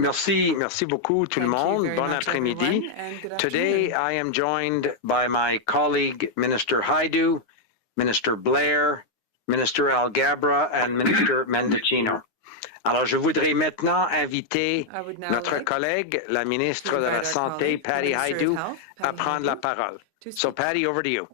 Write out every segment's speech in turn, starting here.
Merci beaucoup tout le monde. Bon après-midi. Today I am joined by my colleague, Minister Haidu, Minister Blair, Minister Alghabra, and Minister Mendocino. Alors, je voudrais maintenant inviter notre collègue, la ministre de la Santé, Patty Haidu, à prendre la parole. So, Patty, over to you.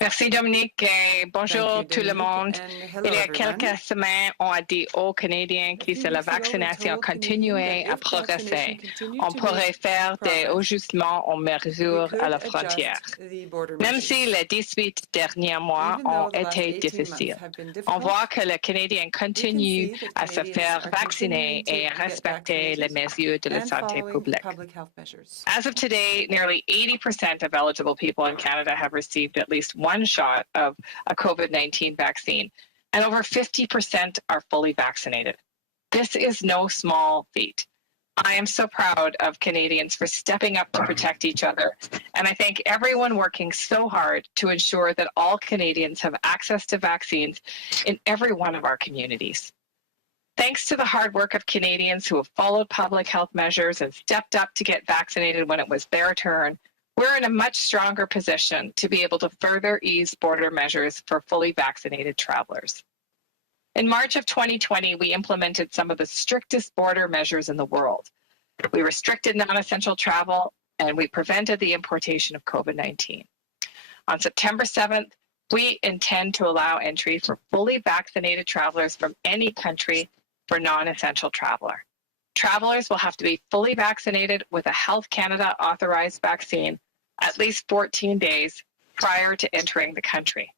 Merci Dominique et bonjour tout le monde. Il y a quelques semaines, on a dit aux Canadiens que si la vaccination continuait à progresser, on pourrait faire des ajustements aux mesures à la frontière. Même si les 18 derniers mois ont été difficiles, on voit que les Canadiens continuent à se faire vacciner et à respecter les mesures de la santé publique. As of today, nearly 80% of eligible people in Canada have received at least one shot of a COVID-19 vaccine, and over 50% are fully vaccinated. This is no small feat. I am so proud of Canadians for stepping up to protect each other, and I thank everyone working so hard to ensure that all Canadians have access to vaccines in every one of our communities. Thanks to the hard work of Canadians who have followed public health measures and stepped up to get vaccinated when it was their turn, we're in a much stronger position to be able to further ease border measures for fully vaccinated travelers. In March of 2020, we implemented some of the strictest border measures in the world. We restricted non-essential travel and we prevented the importation of COVID-19. On September 7th, we intend to allow entry for fully vaccinated travelers from any country for non-essential traveler. Travelers will have to be fully vaccinated with a Health Canada authorized vaccine at least 14 days prior to entering the country.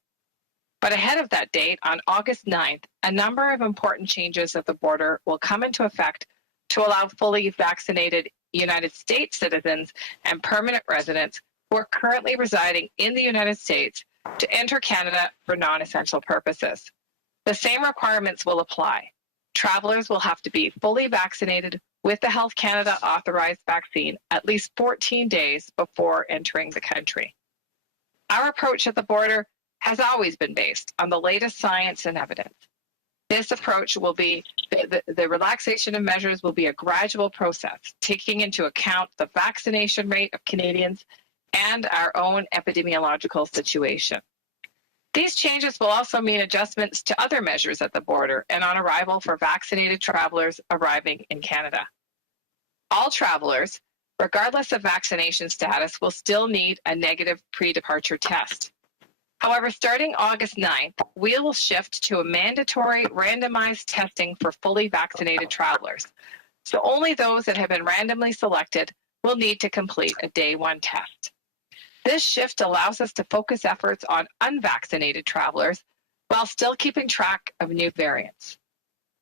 But ahead of that date, on August 9th, a number of important changes at the border will come into effect to allow fully vaccinated United States citizens and permanent residents who are currently residing in the United States to enter Canada for non-essential purposes. The same requirements will apply. Travelers will have to be fully vaccinated with the Health Canada authorized vaccine at least 14 days before entering the country. Our approach at the border has always been based on the latest science and evidence. This approach will be, the relaxation of measures will be a gradual process, taking into account the vaccination rate of Canadians and our own epidemiological situation. These changes will also mean adjustments to other measures at the border and on arrival for vaccinated travelers arriving in Canada. All travelers, regardless of vaccination status, will still need a negative pre-departure test. However, starting August 9th, we will shift to a mandatory randomized testing for fully vaccinated travelers. So only those that have been randomly selected will need to complete a day one test. This shift allows us to focus efforts on unvaccinated travelers while still keeping track of new variants.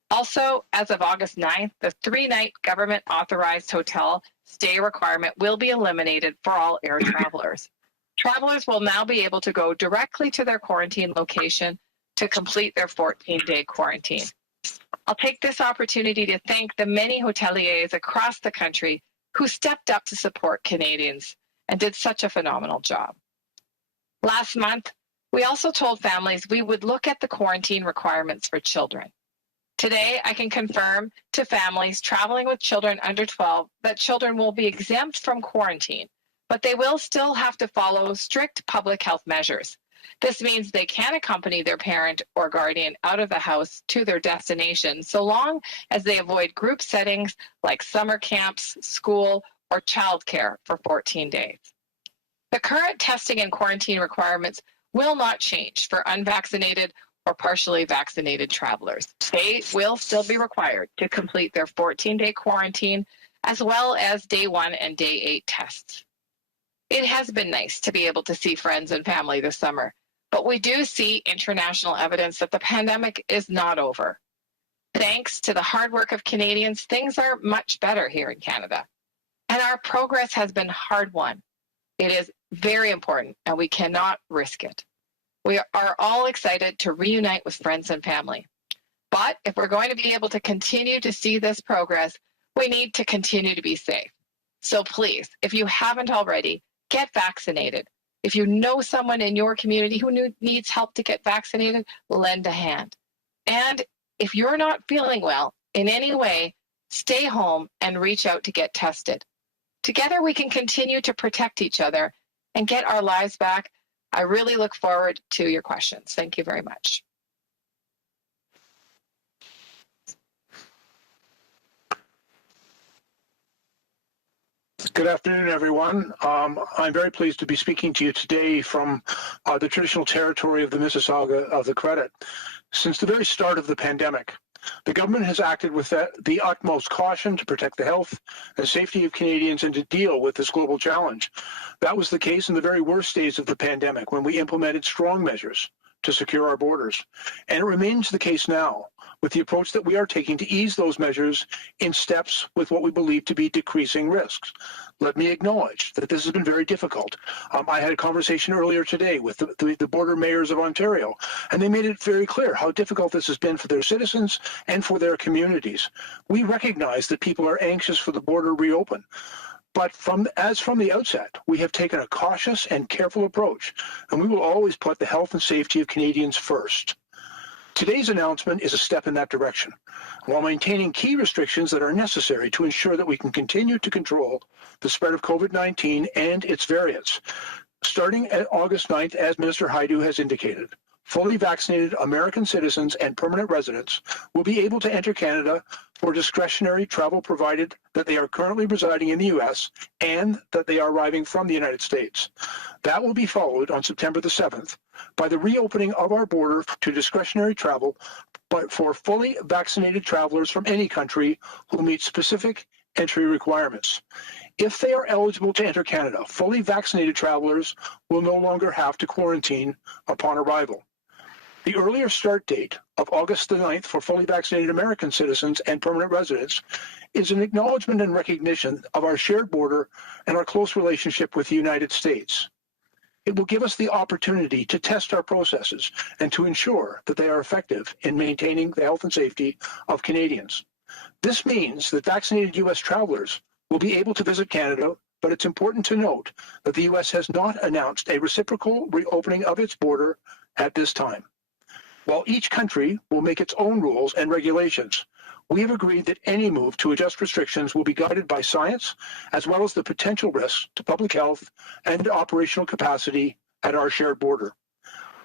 Also, as of August 9th, the 3-night government-authorized hotel stay requirement will be eliminated for all air travelers. Travelers will now be able to go directly to their quarantine location to complete their 14-day quarantine. I'll take this opportunity to thank the many hoteliers across the country who stepped up to support Canadians and did such a phenomenal job. Last month, we also told families we would look at the quarantine requirements for children. Today, I can confirm to families traveling with children under 12 that children will be exempt from quarantine, but they will still have to follow strict public health measures. This means they can accompany their parent or guardian out of the house to their destination, so long as they avoid group settings like summer camps, school, or childcare for 14 days. The current testing and quarantine requirements will not change for unvaccinated or partially vaccinated travelers. They will still be required to complete their 14-day quarantine as well as day 1 and day 8 tests. It has been nice to be able to see friends and family this summer, but we do see international evidence that the pandemic is not over. Thanks to the hard work of Canadians, things are much better here in Canada. And our progress has been hard-won. It is very important, and we cannot risk it. We are all excited to reunite with friends and family. But if we're going to be able to continue to see this progress, we need to continue to be safe. So please, if you haven't already, get vaccinated. If you know someone in your community who needs help to get vaccinated, lend a hand. And if you're not feeling well in any way, stay home, and reach out to get tested. Together, we can continue to protect each other and get our lives back. I really look forward to your questions. Thank you very much. Good afternoon, everyone. I'm very pleased to be speaking to you today from the traditional territory of the Mississauga of the Credit. Since the very start of the pandemic, the government has acted with the utmost caution to protect the health and safety of Canadians and to deal with this global challenge. That was the case in the very worst days of the pandemic when we implemented strong measures to secure our borders. And it remains the case now with the approach that we are taking to ease those measures in steps with what we believe to be decreasing risks. Let me acknowledge that this has been very difficult. I had a conversation earlier today with the border mayors of Ontario, and they made it very clear how difficult this has been for their citizens and for their communities. We recognize that people are anxious for the border reopen. But from the outset, we have taken a cautious and careful approach, and we will always put the health and safety of Canadians first. Today's announcement is a step in that direction, while maintaining key restrictions that are necessary to ensure that we can continue to control the spread of COVID-19 and its variants. Starting at August 9th, as Minister Hajdu has indicated, fully vaccinated American citizens and permanent residents will be able to enter Canada for discretionary travel provided that they are currently residing in the U.S. and that they are arriving from the United States. That will be followed on September the 7th by the reopening of our border to discretionary travel, but for fully vaccinated travelers from any country who meet specific entry requirements. If they are eligible to enter Canada, fully vaccinated travelers will no longer have to quarantine upon arrival. The earlier start date of August the 9th for fully vaccinated American citizens and permanent residents is an acknowledgement and recognition of our shared border and our close relationship with the United States. It will give us the opportunity to test our processes and to ensure that they are effective in maintaining the health and safety of Canadians. This means that vaccinated U.S. travelers will be able to visit Canada, but it's important to note that the U.S. has not announced a reciprocal reopening of its border at this time. While each country will make its own rules and regulations, we have agreed that any move to adjust restrictions will be guided by science, as well as the potential risks to public health and operational capacity at our shared border.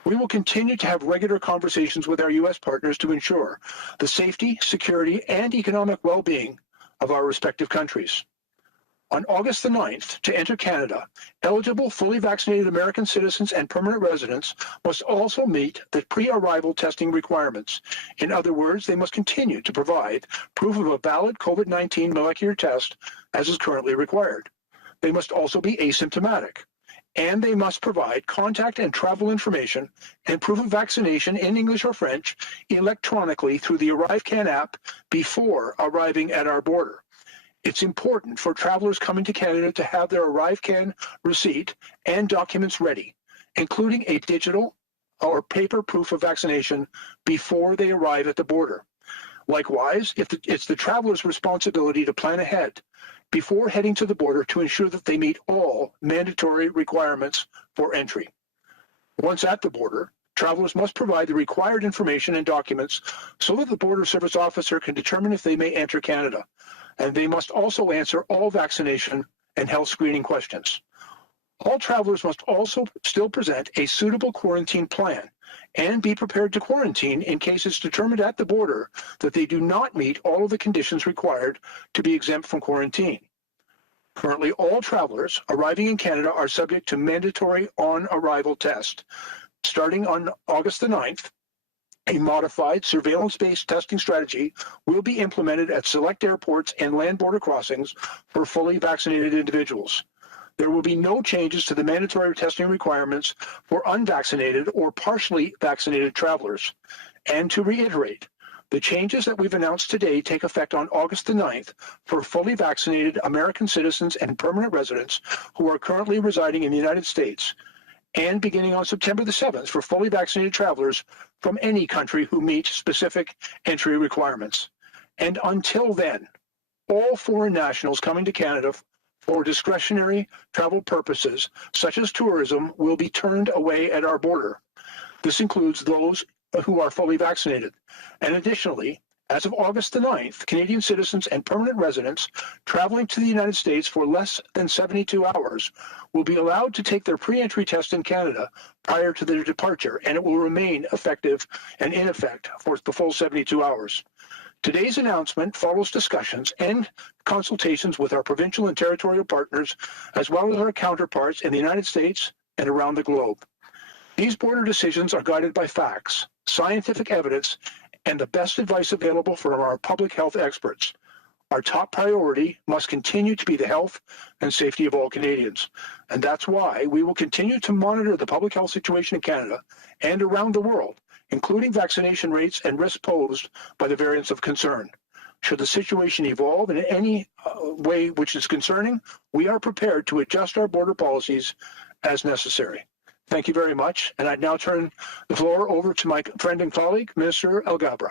We will continue to have regular conversations with our U.S. partners to ensure the safety, security, and economic well-being of our respective countries. On August the 9th, to enter Canada, eligible fully vaccinated American citizens and permanent residents must also meet the pre-arrival testing requirements. In other words, they must continue to provide proof of a valid COVID-19 molecular test as is currently required. They must also be asymptomatic, and they must provide contact and travel information and proof of vaccination in English or French electronically through the ArriveCan app before arriving at our border. It's important for travelers coming to Canada to have their ArriveCan receipt and documents ready, including a digital or paper proof of vaccination before they arrive at the border. Likewise, it's the traveler's responsibility to plan ahead before heading to the border to ensure that they meet all mandatory requirements for entry. Once at the border, travelers must provide the required information and documents so that the Border Service Officer can determine if they may enter Canada. And they must also answer all vaccination and health screening questions. All travelers must also still present a suitable quarantine plan and be prepared to quarantine in case it's determined at the border that they do not meet all of the conditions required to be exempt from quarantine. Currently, all travelers arriving in Canada are subject to mandatory on-arrival test. Starting on August the 9th, a modified surveillance-based testing strategy will be implemented at select airports and land border crossings for fully vaccinated individuals. There will be no changes to the mandatory testing requirements for unvaccinated or partially vaccinated travelers. And to reiterate, the changes that we've announced today take effect on August the 9th for fully vaccinated American citizens and permanent residents who are currently residing in the United States, and beginning on September the 7th for fully vaccinated travelers from any country who meet specific entry requirements. And until then, all foreign nationals coming to Canada for discretionary travel purposes, such as tourism, will be turned away at our border. This includes those who are fully vaccinated. And additionally, As of August the 9th, Canadian citizens and permanent residents traveling to the United States for less than 72 hours will be allowed to take their pre-entry test in Canada prior to their departure, and it will remain effective and in effect for the full 72 hours. Today's announcement follows discussions and consultations with our provincial and territorial partners, as well as our counterparts in the United States and around the globe. These border decisions are guided by facts, scientific evidence, and the best advice available from our public health experts. Our top priority must continue to be the health and safety of all Canadians. And that's why we will continue to monitor the public health situation in Canada and around the world, including vaccination rates and risks posed by the variants of concern. Should the situation evolve in any way which is concerning, we are prepared to adjust our border policies as necessary. Thank you very much. And I'd now turn the floor over to my friend and colleague, Minister Alghabra.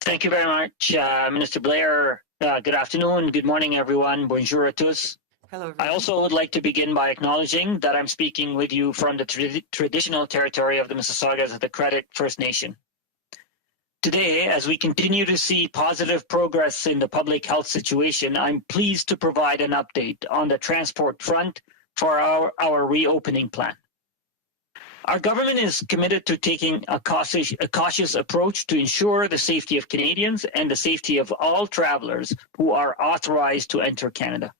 Thank you very much, Minister Blair. Good afternoon, good morning, everyone. Bonjour à tous. Hello. I also would like to begin by acknowledging that I'm speaking with you from the traditional territory of the Mississaugas of the Credit First Nation. Today, as we continue to see positive progress in the public health situation, I'm pleased to provide an update on the transport front for our reopening plan. Our government is committed to taking a cautious approach to ensure the safety of Canadians and the safety of all travelers who are authorized to enter Canada.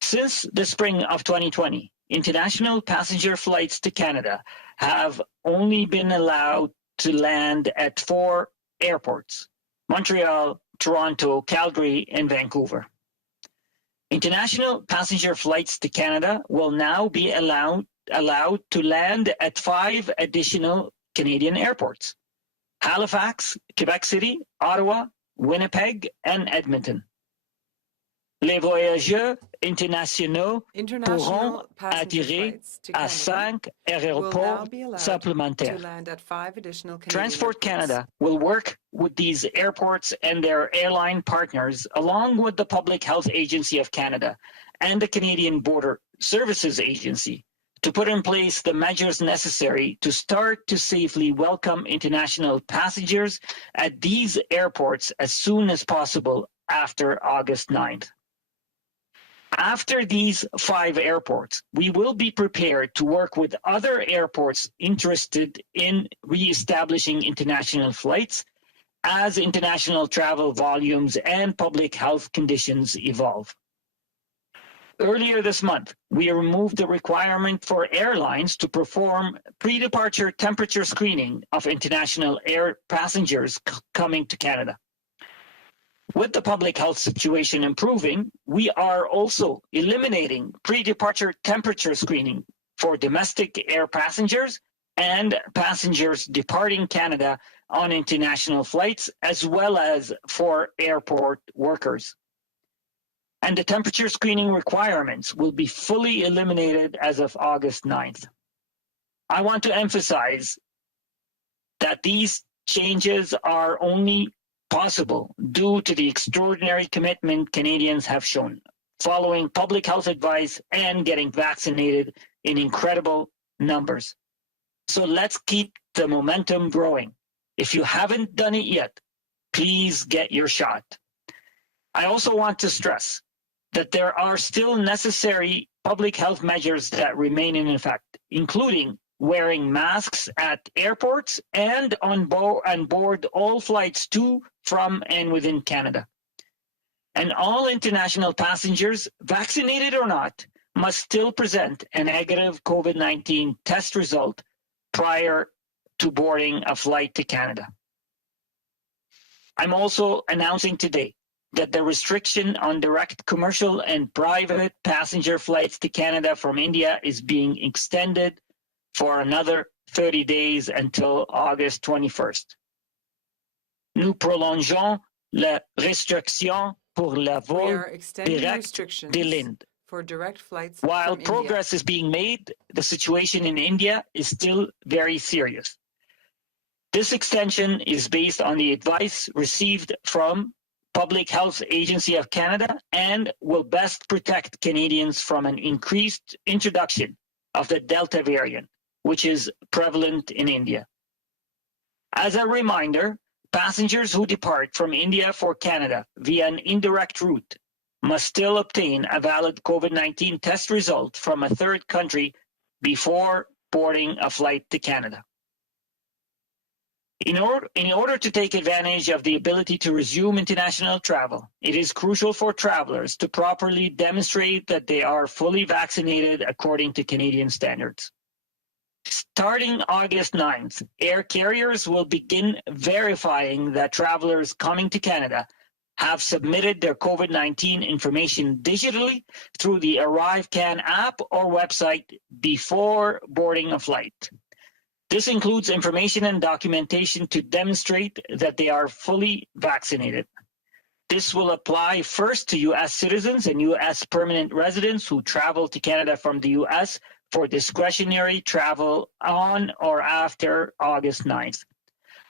Since the spring of 2020, international passenger flights to Canada have only been allowed to land at 4 airports: Montreal, Toronto, Calgary, and Vancouver. International passenger flights to Canada will now be allowed to land at 5 additional Canadian airports: Halifax, Quebec City, Ottawa, Winnipeg, and Edmonton. Les voyageurs internationaux pourront atterrir à 5 aéroports supplémentaires. Transport Canada will work with these airports and their airline partners, along with the Public Health Agency of Canada and the Canadian Border Services Agency, to put in place the measures necessary to start to safely welcome international passengers at these airports as soon as possible after August 9th. After these 5 airports, we will be prepared to work with other airports interested in re-establishing international flights as international travel volumes and public health conditions evolve. Earlier this month, we removed the requirement for airlines to perform pre-departure temperature screening of international air passengers coming to Canada. With the public health situation improving, we are also eliminating pre-departure temperature screening for domestic air passengers and passengers departing Canada on international flights, as well as for airport workers. And the temperature screening requirements will be fully eliminated as of August 9th. I want to emphasize that these changes are only possible due to the extraordinary commitment Canadians have shown, following public health advice and getting vaccinated in incredible numbers. So let's keep the momentum growing. If you haven't done it yet, please get your shot. I also want to stress that there are still necessary public health measures that remain in effect, including wearing masks at airports and on board all flights to, from, and within Canada. And all international passengers, vaccinated or not, must still present a negative COVID-19 test result prior to boarding a flight to Canada. I'm also announcing today that the restriction on direct commercial and private passenger flights to Canada from India is being extended for another 30 days until August 21st. Nous prolongeons la restriction pour la vol direct de l'Inde. While progress is being made, the situation in India is still very serious. This extension is based on the advice received from Public Health Agency of Canada and will best protect Canadians from an increased introduction of the Delta variant, which is prevalent in India. As a reminder, Passengers who depart from India for Canada via an indirect route must still obtain a valid COVID-19 test result from a third country before boarding a flight to Canada. In order to take advantage of the ability to resume international travel, it is crucial for travelers to properly demonstrate that they are fully vaccinated according to Canadian standards. Starting August 9th, air carriers will begin verifying that travelers coming to Canada have submitted their COVID-19 information digitally through the ArriveCan app or website before boarding a flight. This includes information and documentation to demonstrate that they are fully vaccinated. This will apply first to U.S. citizens and U.S. permanent residents who travel to Canada from the U.S. for discretionary travel on or after August 9th.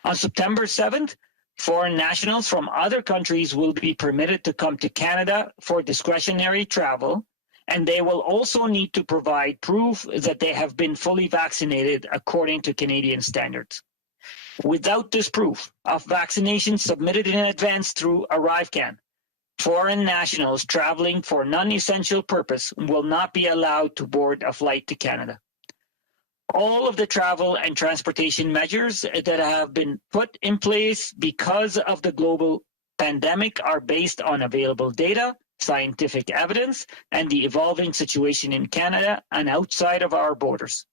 On September 7th, foreign nationals from other countries will be permitted to come to Canada for discretionary travel, and they will also need to provide proof that they have been fully vaccinated according to Canadian standards. Without this proof of vaccination submitted in advance through ArriveCan, foreign nationals traveling for non-essential purpose will not be allowed to board a flight to Canada. All of the travel and transportation measures that have been put in place because of the global pandemic are based on available data, scientific evidence, and the evolving situation in Canada and outside of our borders.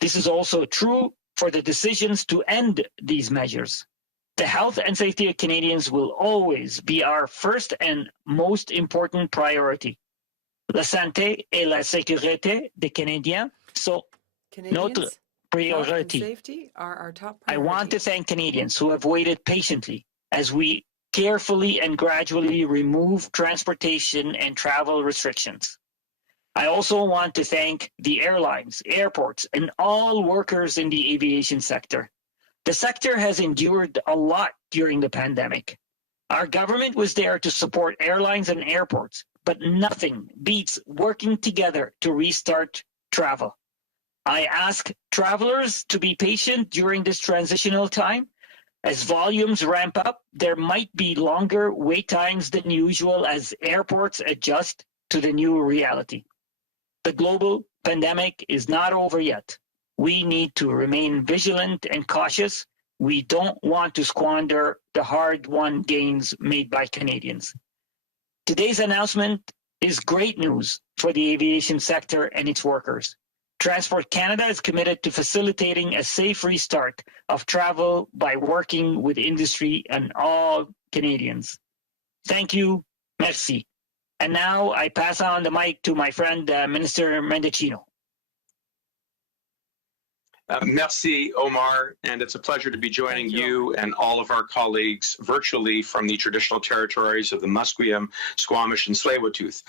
This is also true for the decisions to end these measures. The health and safety of Canadians will always be our first and most important priority. La santé et la sécurité des Canadiens sont notre priority. Safety are our top I priority. want to thank Canadians who have waited patiently as we carefully and gradually remove transportation and travel restrictions. I also want to thank the airlines, airports, and all workers in the aviation sector. The sector has endured a lot during the pandemic. Our government was there to support airlines and airports, but nothing beats working together to restart travel. I ask travelers to be patient during this transitional time. As volumes ramp up, there might be longer wait times than usual as airports adjust to the new reality. The global pandemic is not over yet. We need to remain vigilant and cautious. We don't want to squander the hard-won gains made by Canadians. Today's announcement is great news for the aviation sector and its workers. Transport Canada is committed to facilitating a safe restart of travel by working with industry and all Canadians. Thank you. Merci. And now I pass on the mic to my friend, Minister Mendicino. Merci, Omar, and it's a pleasure to be joining you and all of our colleagues virtually from the traditional territories of the Musqueam, Squamish, and Tsleil-Waututh.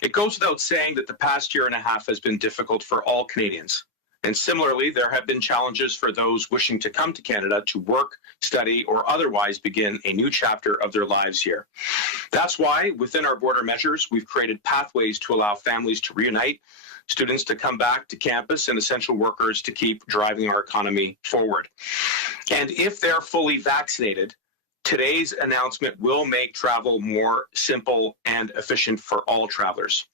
It goes without saying that the past year and a half has been difficult for all Canadians. And similarly, there have been challenges for those wishing to come to Canada to work, study, or otherwise begin a new chapter of their lives here. That's why, within our border measures, we've created pathways to allow families to reunite, students to come back to campus, and essential workers to keep driving our economy forward. And if they're fully vaccinated, today's announcement will make travel more simple and efficient for all travelers.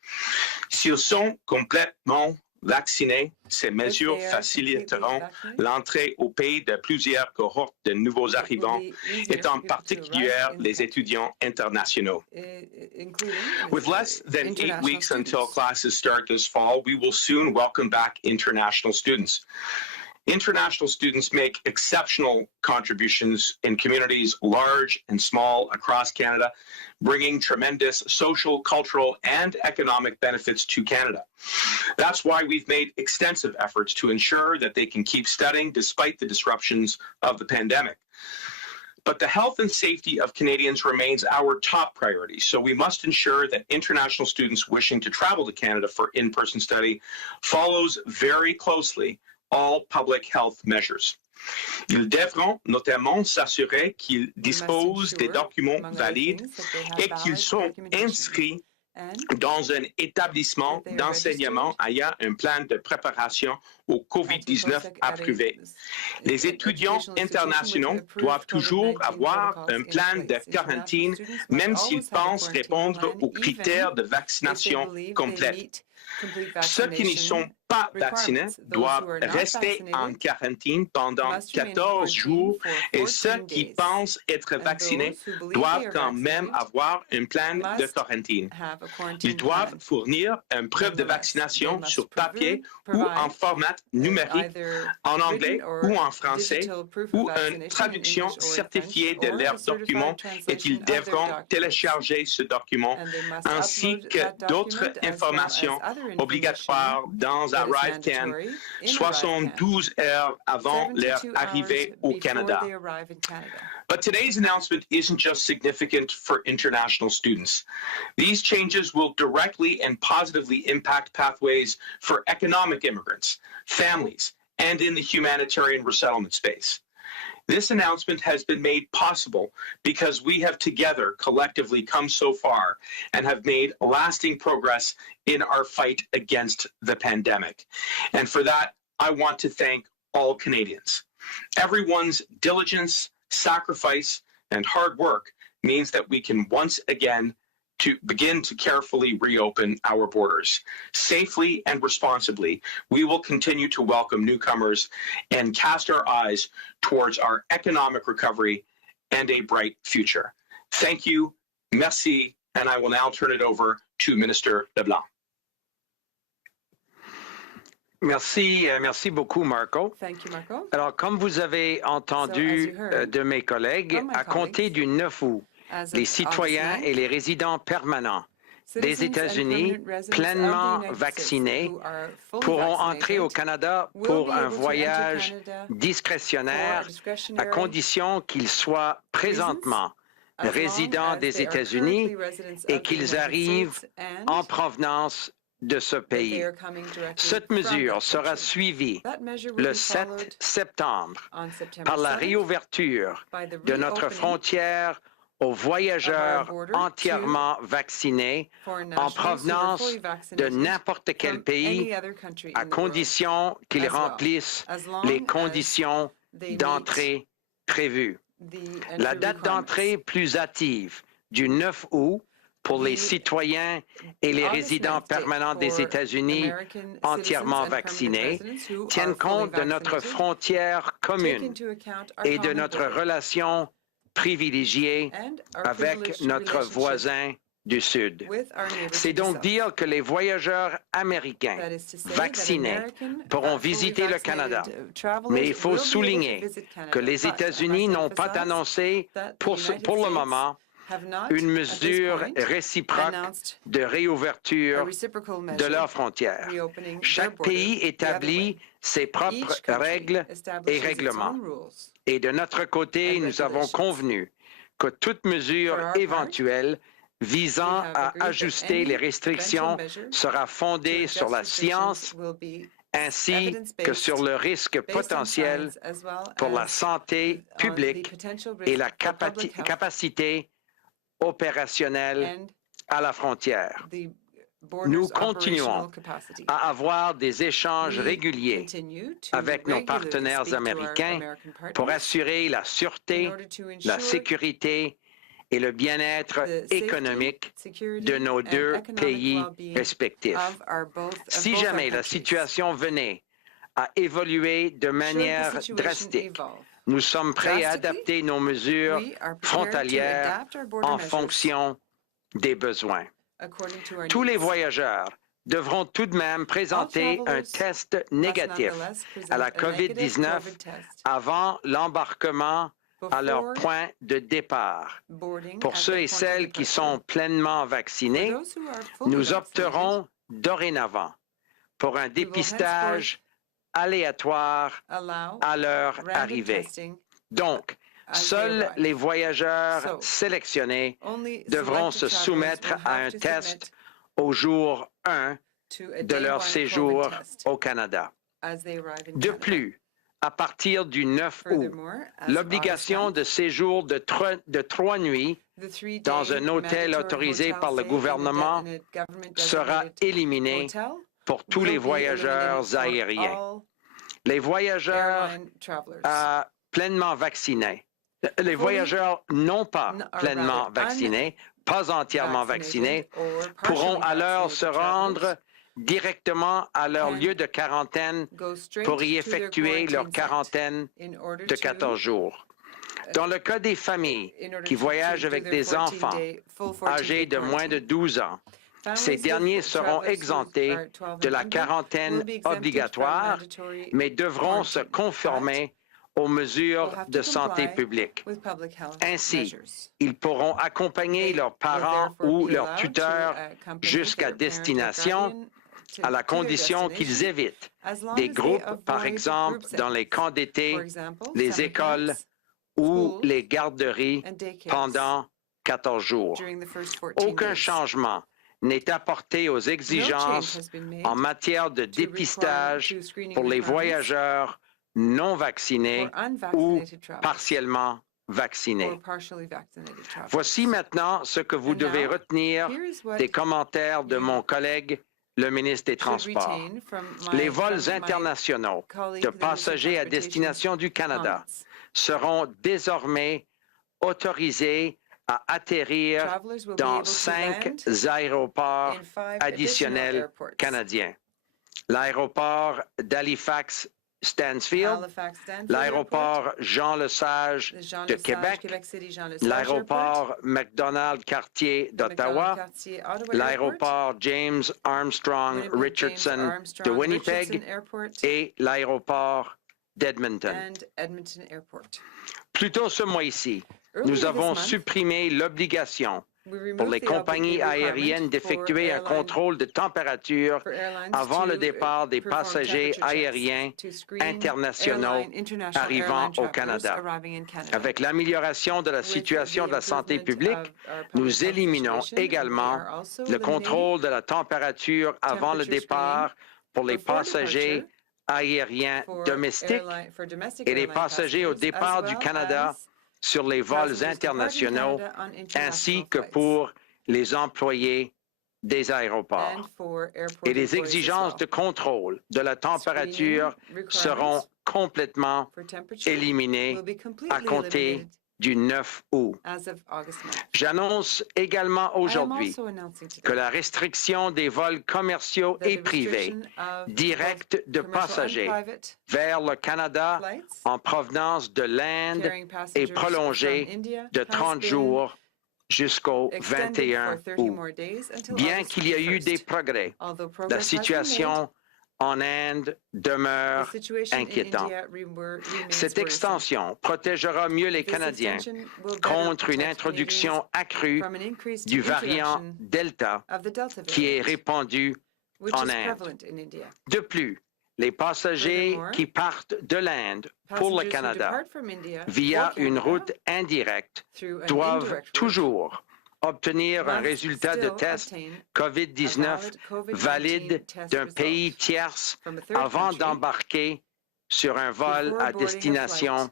S'ils sont complètement vaccinés, ces mesures faciliteront l'entrée au pays de plusieurs cohortes de nouveaux arrivants, et en particulier les étudiants internationaux. With less than 8 weeks until classes start this fall, we will soon welcome back international students. International students make exceptional contributions in communities large and small across Canada, bringing tremendous social, cultural, and economic benefits to Canada. That's why we've made extensive efforts to ensure that they can keep studying despite the disruptions of the pandemic. But the health and safety of Canadians remains our top priority, so we must ensure that international students wishing to travel to Canada for in-person study follows very closely all public health measures. Ils devront notamment s'assurer qu'ils disposent des documents valides et qu'ils sont inscrits dans un établissement d'enseignement ayant un plan de préparation au COVID-19 approuvé. Les étudiants internationaux doivent toujours avoir un plan de quarantaine, même s'ils pensent répondre aux critères de vaccination complète. Ceux qui n'y sont pas vaccinés doivent rester en quarantaine pendant 14 jours et ceux qui pensent être vaccinés doivent quand même avoir un plan de quarantaine. Ils doivent fournir une preuve de vaccination sur papier ou en format numérique, en anglais ou en français, ou une traduction certifiée de leurs documents et ils devront télécharger ce document ainsi que d'autres informations obligatoires dans Arrive Can 72 heures avant leur arrivée au Canada. But today's announcement isn't just significant for international students. These changes will directly and positively impact pathways for economic immigrants, families, and in the humanitarian resettlement space. This announcement has been made possible because we have together collectively come so far and have made lasting progress in our fight against the pandemic. And for that, I want to thank all Canadians. Everyone's diligence, sacrifice, and hard work means that we can once again to begin to carefully reopen our borders. Safely and responsibly, we will continue to welcome newcomers and cast our eyes towards our economic recovery and a bright future. Thank you, merci, and I will now turn it over to Minister LeBlanc. Merci beaucoup, Marco. Thank you, Marco. Alors, comme vous avez entendu de mes collègues, à compter du 9 août, les citoyens et les résidents permanents des États-Unis pleinement vaccinés pourront entrer au Canada pour un voyage discrétionnaire à condition qu'ils soient présentement résidents des États-Unis et qu'ils arrivent en provenance de ce pays. Cette mesure sera suivie le 7 septembre par la réouverture de notre frontière aux voyageurs entièrement vaccinés en provenance de n'importe quel pays, à condition qu'ils remplissent les conditions d'entrée prévues. La date d'entrée plus hâtive du 9 août pour les citoyens et les résidents permanents des États-Unis entièrement vaccinés tiennent compte de notre frontière commune et de notre relation privilégiée avec notre voisin du Sud. C'est donc dire que les voyageurs américains vaccinés pourront visiter le Canada. Mais il faut souligner que les États-Unis n'ont pas annoncé pour le moment une mesure réciproque de réouverture de leurs frontières. Chaque pays établit ses propres règles et règlements. Et de notre côté, nous avons convenu que toute mesure éventuelle visant à ajuster les restrictions sera fondée sur la science ainsi que sur le risque potentiel pour la santé publique et la capacité opérationnelle à la frontière. Nous continuons à avoir des échanges réguliers avec nos partenaires américains pour assurer la sûreté, la sécurité et le bien-être économique de nos deux pays respectifs. Si jamais la situation venait à évoluer de manière drastique, nous sommes prêts à adapter nos mesures frontalières en fonction des besoins. Tous les voyageurs devront tout de même présenter un test négatif à la COVID-19 avant l'embarquement à leur point de départ. Pour ceux et celles qui sont pleinement vaccinés, nous opterons dorénavant pour un dépistage aléatoire à leur arrivée. Donc, seuls les voyageurs sélectionnés devront se soumettre à un test au jour 1 de leur séjour au Canada. De plus, À partir du 9 août, l'obligation de séjour de 3 nuits dans un hôtel autorisé par le gouvernement sera éliminée pour tous les voyageurs aériens. Les voyageurs pleinement vaccinés, les voyageurs non pas pleinement vaccinés, pas entièrement vaccinés, pourront alors se rendre directement à leur lieu de quarantaine pour y effectuer leur quarantaine de 14 jours. Dans le cas des familles qui voyagent avec des enfants âgés de moins de 12 ans, ces derniers seront exemptés de la quarantaine obligatoire, mais devront se conformer aux mesures de santé publique. Ainsi, ils pourront accompagner leurs parents ou leurs tuteurs jusqu'à destination, à la condition qu'ils évitent des groupes, par exemple, dans les camps d'été, les écoles ou les garderies pendant 14 jours. Aucun changement n'est apporté aux exigences en matière de dépistage pour les voyageurs non vaccinés ou partiellement vaccinés. Voici maintenant ce que vous devez retenir des commentaires de mon collègue, le ministre des Transports. Les vols internationaux de passagers à destination du Canada seront désormais autorisés à atterrir dans 5 aéroports additionnels canadiens. L'aéroport d'Halifax Stansfield, l'aéroport Jean-Lesage de Québec, l'aéroport McDonald-Cartier d'Ottawa, l'aéroport James Armstrong Richardson de Winnipeg et l'aéroport d'Edmonton. Plus tôt ce mois-ci, nous avons supprimé l'obligation pour les compagnies aériennes d'effectuer un contrôle de température avant le départ des passagers aériens internationaux arrivant au Canada. Avec l'amélioration de la situation de la santé publique, nous éliminons également le contrôle de la température avant le départ pour les passagers aériens domestiques et les passagers au départ du Canada sur les vols internationaux, ainsi que pour les employés des aéroports. Et les exigences de contrôle de la température seront complètement éliminées à compter du 9 août. J'annonce également aujourd'hui que la restriction des vols commerciaux et privés directs de passagers vers le Canada en provenance de l'Inde est prolongée de 30 jours jusqu'au 21 août. Bien qu'il y ait eu des progrès, la situation en Inde demeure inquiétante. Cette extension protégera mieux les Canadiens contre une introduction accrue du variant Delta qui est répandu en Inde. De plus, les passagers qui partent de l'Inde pour le Canada via une route indirecte doivent toujours obtenir un résultat de test COVID-19 valide d'un pays tierce avant d'embarquer sur un vol à destination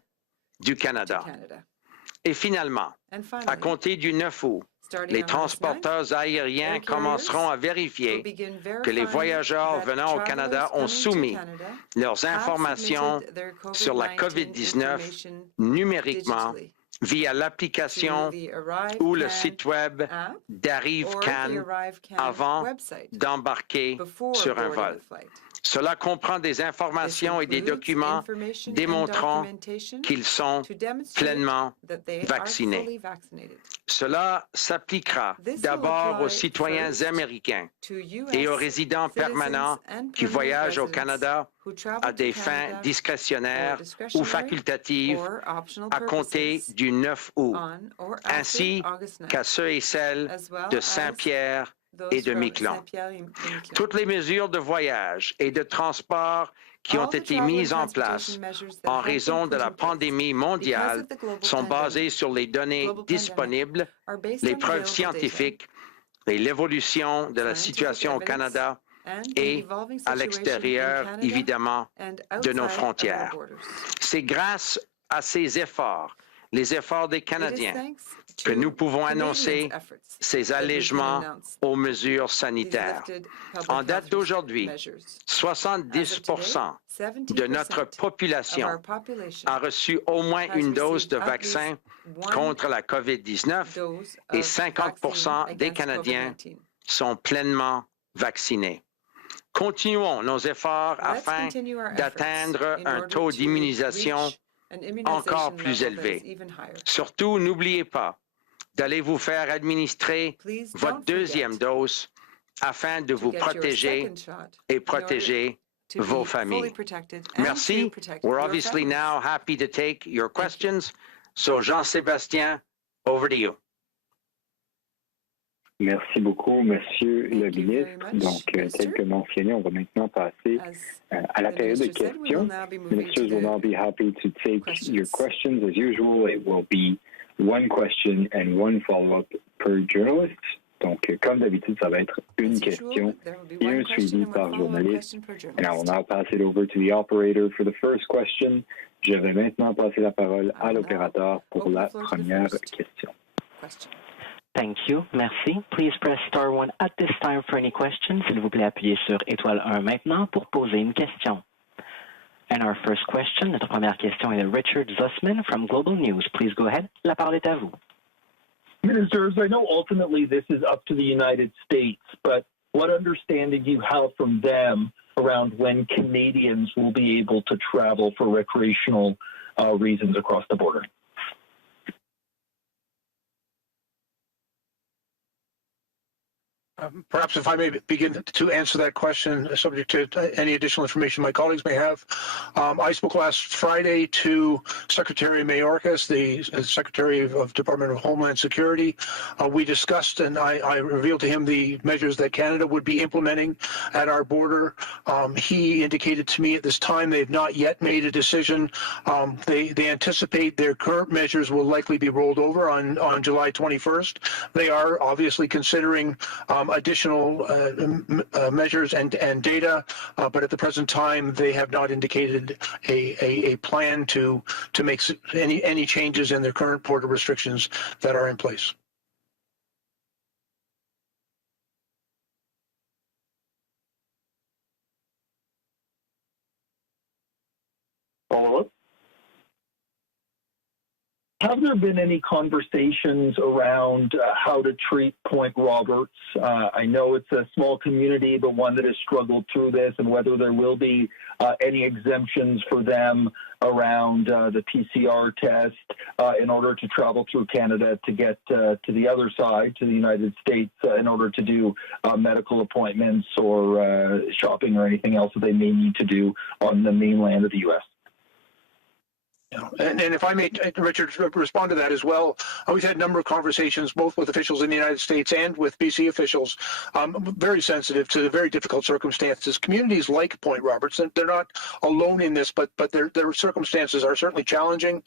du Canada. Et finalement, à compter du 9 août, les transporteurs aériens commenceront à vérifier que les voyageurs venant au Canada ont soumis leurs informations sur la COVID-19 numériquement via l'application ou le site web d'ArriveCan avant d'embarquer sur un vol. Cela comprend des informations et des documents démontrant qu'ils sont pleinement vaccinés. Cela s'appliquera d'abord aux citoyens américains et aux résidents permanents qui voyagent au Canada à des fins discrétionnaires ou facultatives à compter du 9 août, ainsi qu'à ceux et celles de Saint-Pierre et de Miquelon. Toutes les mesures de voyage et de transport qui ont été mises en place en raison de la pandémie mondiale sont basées sur les données disponibles, les preuves scientifiques et l'évolution de la situation au Canada et à l'extérieur, évidemment, de nos frontières. C'est grâce à ces efforts, les efforts des Canadiens, que nous pouvons annoncer ces allègements aux mesures sanitaires. En date d'aujourd'hui, 70% de notre population a reçu au moins une dose de vaccin contre la COVID-19 et 50% des Canadiens sont pleinement vaccinés. Continuons nos efforts afin d'atteindre un taux d'immunisation encore plus élevé. Surtout, n'oubliez pas d'aller vous faire administrer votre deuxième dose afin de vous protéger et protéger vos familles. Merci. We're obviously now happy to take your questions. So, Jean-Sébastien, over to you. Merci beaucoup, Monsieur le ministre. Donc, tel que mentionné, on va maintenant passer à la période de questions. Ministers will now be happy to take your questions. As usual, it will be one question and one follow-up per journalist. Donc, comme d'habitude, ça va être une question et un suivi par journaliste. And I will now pass it over to the operator for the first question. Je vais maintenant passer la parole à l'opérateur pour la première question. Thank you. Merci. Please press star 1 at this time for any questions. S'il vous plaît, appuyez sur étoile 1 maintenant pour poser une question. And our first question, notre première question est de Richard Zussman from Global News. Please go ahead. La parole est à vous. Ministers, I know ultimately this is up to the United States, but what understanding do you have from them around when Canadians will be able to travel for recreational reasons across the border? Perhaps if I may begin to answer that question, subject to any additional information my colleagues may have. I spoke last Friday to Secretary Mayorkas, the Secretary of Department of Homeland Security. We discussed and I revealed to him the measures that Canada would be implementing at our border. He indicated to me at this time they've not yet made a decision. They anticipate their current measures will likely be rolled over on July 21st. They are obviously considering additional measures and data, but at the present time, they have not indicated a plan to make any changes in their current border restrictions that are in place. Follow-up? Have there been any conversations around how to treat Point Roberts? I know it's a small community, but one that has struggled through this, and whether there will be any exemptions for them around the PCR test in order to travel through Canada to get to the other side, to the United States, in order to do medical appointments or shopping or anything else that they may need to do on the mainland of the U.S.? And if I may, Richard, respond to that as well. We've had a number of conversations, both with officials in the United States and with BC officials, very sensitive to the very difficult circumstances. Communities like Point Roberts, they're not alone in this, but their circumstances are certainly challenging.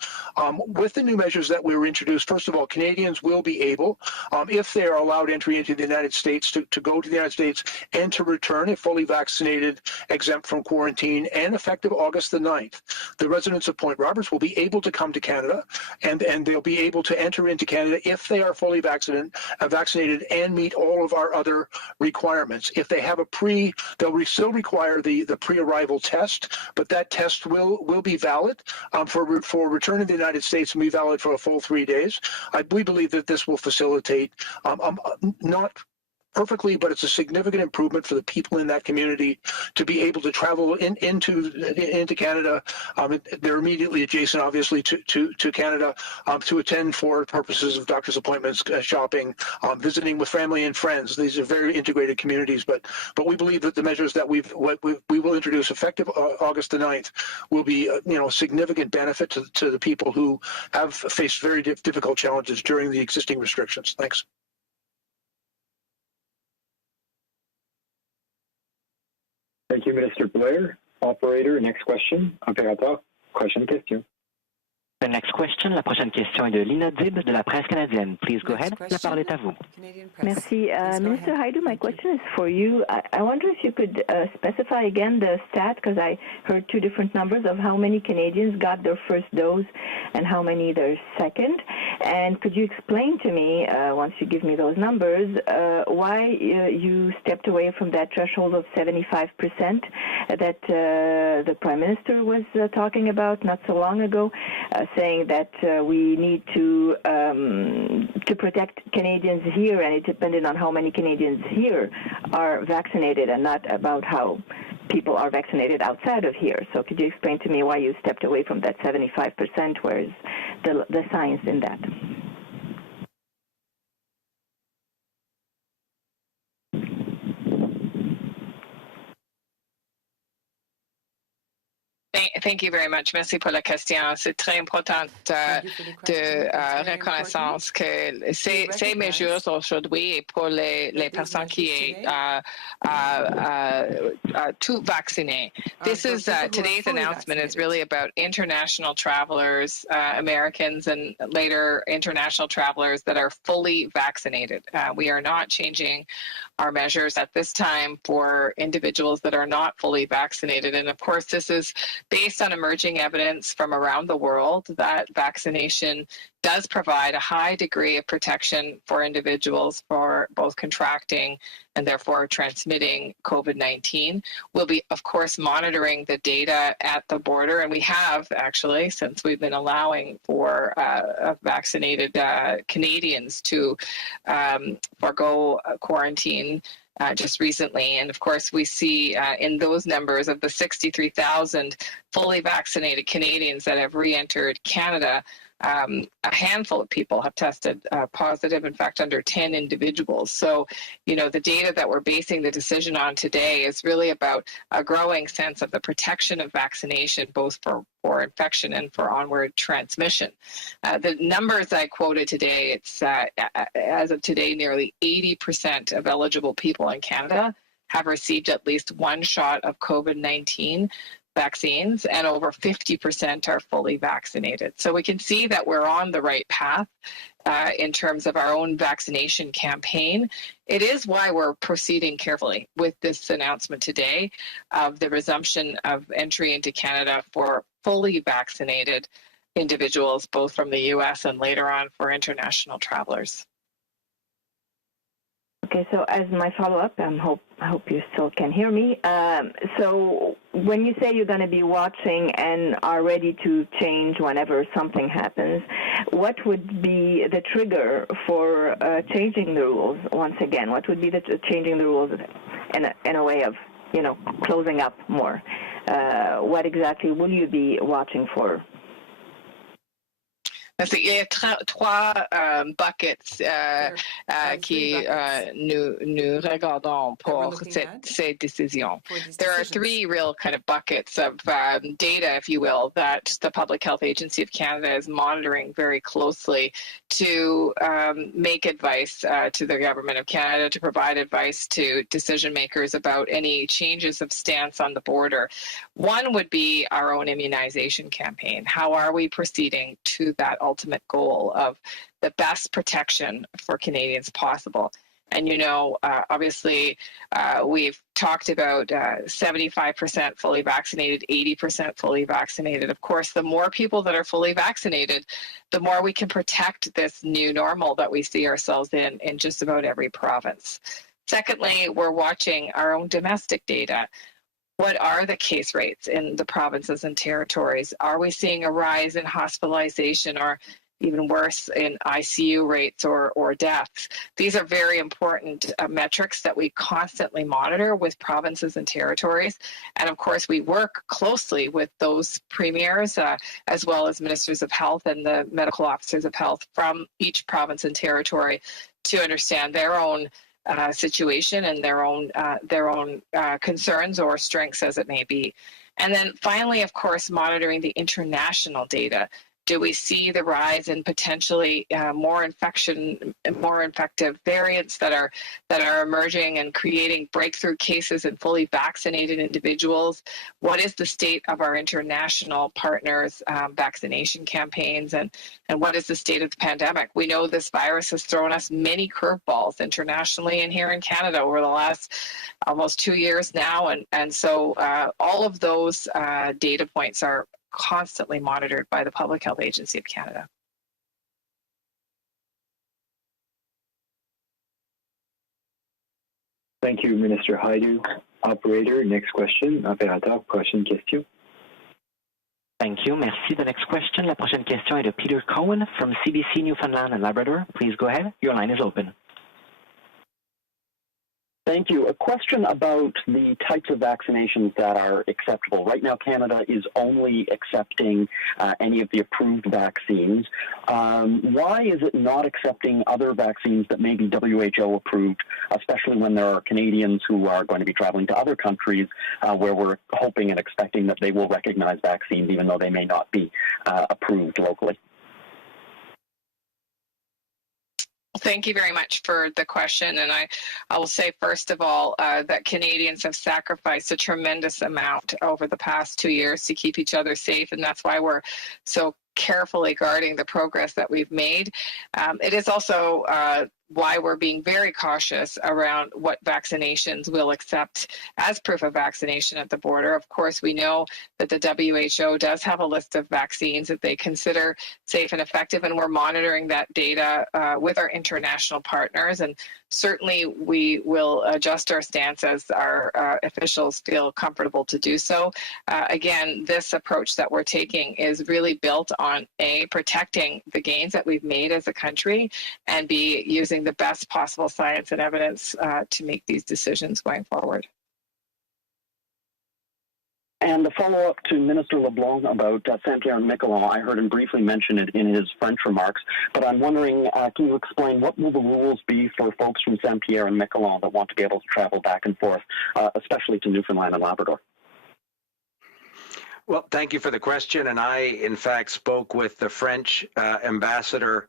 With the new measures that were introduced, first of all, Canadians will be able, if they are allowed entry into the United States, to go to the United States and to return if fully vaccinated, exempt from quarantine, and effective August the 9th. The residents of Point Roberts will be able to come to Canada, and they'll be able to enter into Canada if they are fully vaccinated and meet all of our other requirements. If they have they'll still require the pre-arrival test, but that test will be valid for return to the United States and be valid for a full 3 days. We believe that this will facilitate not perfectly, but it's a significant improvement for the people in that community to be able to travel into Canada. They're immediately adjacent, obviously, to Canada to attend for purposes of doctor's appointments, shopping, visiting with family and friends. These are very integrated communities, but we believe that the measures that we will introduce effective August the 9th will be a significant benefit to the people who have faced very difficult challenges during the existing restrictions. Thanks. Thank you, Minister Blair. Operator, next question. Opérateur, prochaine question. The next question, la prochaine question est de Lina Dib de la Presse canadienne. Please go ahead. La parole est à vous. Merci. Minister Hajdu, my question is for you. I wonder if you could specify again the stat, because I heard two different numbers of how many Canadians got their first dose and how many their second. And could you explain to me, once you give me those numbers, why you stepped away from that threshold of 75% that the Prime Minister was talking about not so long ago, saying that we need to protect Canadians here, and it depended on how many Canadians here are vaccinated and not about how people are vaccinated outside of here. So could you explain to me why you stepped away from that 75%? Where is the science in that? Thank you very much. Merci pour la question. C'est très important de reconnaissance que ces mesures aujourd'hui pour les personnes qui sont tout vaccinées. This is today's announcement is really about international travelers, Americans, and later international travelers that are fully vaccinated. We are not changing our measures at this time for individuals that are not fully vaccinated. And of course, this is based on emerging evidence from around the world that vaccination does provide a high degree of protection for individuals for both contracting and therefore transmitting COVID-19. We'll be, of course, monitoring the data at the border, and we have actually, since we've been allowing for vaccinated Canadians to forgo quarantine just recently. And of course, we see in those numbers of the 63,000 fully vaccinated Canadians that have re-entered Canada, a handful of people have tested positive, in fact, under 10 individuals. So, you know, the data that we're basing the decision on today is really about a growing sense of the protection of vaccination, both for infection and for onward transmission. The numbers I quoted today, it's as of today, nearly 80% of eligible people in Canada have received at least one shot of COVID-19 vaccines, and over 50% are fully vaccinated. So we can see that we're on the right path in terms of our own vaccination campaign. It is why we're proceeding carefully with this announcement today of the resumption of entry into Canada for fully vaccinated individuals, both from the U.S. and later on for international travelers. Okay, so as my follow-up, I hope you still can hear me. So when you say you're going to be watching and are ready to change whenever something happens, what would be the trigger for changing the rules once again? What would be the changing the rules in a way of, you know, closing up more? What exactly will you be watching for? Il y a trois buckets qui nous regardons pour ces décisions. There are three real kind of buckets of data, if you will, that the Public Health Agency of Canada is monitoring very closely to make advice to the Government of Canada, to provide advice to decision makers about any changes of stance on the border. One would be our own immunization campaign. How are we proceeding to that ultimate goal of the best protection for Canadians possible? And, you know, obviously, we've talked about 75% fully vaccinated, 80% fully vaccinated. Of course, the more people that are fully vaccinated, the more we can protect this new normal that we see ourselves in just about every province. Secondly, we're watching our own domestic data. What are the case rates in the provinces and territories? Are we seeing a rise in hospitalization or even worse in ICU rates or deaths? These are very important metrics that we constantly monitor with provinces and territories. And of course, we work closely with those premiers as well as ministers of health and the medical officers of health from each province and territory to understand their own situation and their own concerns or strengths as it may be. And then finally, of course, monitoring the international data Do we see the rise in potentially more infective variants that are emerging and creating breakthrough cases in fully vaccinated individuals? What is the state of our international partners' vaccination campaigns, and what is the state of the pandemic? We know this virus has thrown us many curveballs internationally and here in Canada over the last almost 2 years now, and so all of those data points are constantly monitored by the Public Health Agency of Canada. Thank you, Minister Haidu. Operator, next question. Opérateur, prochaine question. Thank you. Merci. The next question. La prochaine question est de Peter Cohen from CBC Newfoundland and Labrador. Please go ahead. Your line is open. Thank you. A question about the types of vaccinations that are acceptable. Right now, Canada is only accepting any of the approved vaccines. Why is it not accepting other vaccines that may be WHO approved, especially when there are Canadians who are going to be traveling to other countries where we're hoping and expecting that they will recognize vaccines even though they may not be approved locally? Thank you very much for the question. And I will say, first of all, that Canadians have sacrificed a tremendous amount over the past 2 years to keep each other safe. And that's why we're so carefully guarding the progress that we've made. It is also why we're being very cautious around what vaccinations we'll accept as proof of vaccination at the border. Of course, we know that the WHO does have a list of vaccines that they consider safe and effective, and we're monitoring that data with our international partners. And certainly we will adjust our stance as our officials feel comfortable to do so. Again, this approach that we're taking is really built on A, protecting the gains that we've made as a country, and B, using the best possible science and evidence to make these decisions going forward. And a follow-up to Minister LeBlanc about Saint-Pierre-and-Miquelon. I heard him briefly mention it in his French remarks, but I'm wondering, can you explain what will the rules be for folks from Saint-Pierre and Miquelon that want to be able to travel back and forth, especially to Newfoundland and Labrador? Well, thank you for the question. And I, in fact, spoke with the French ambassador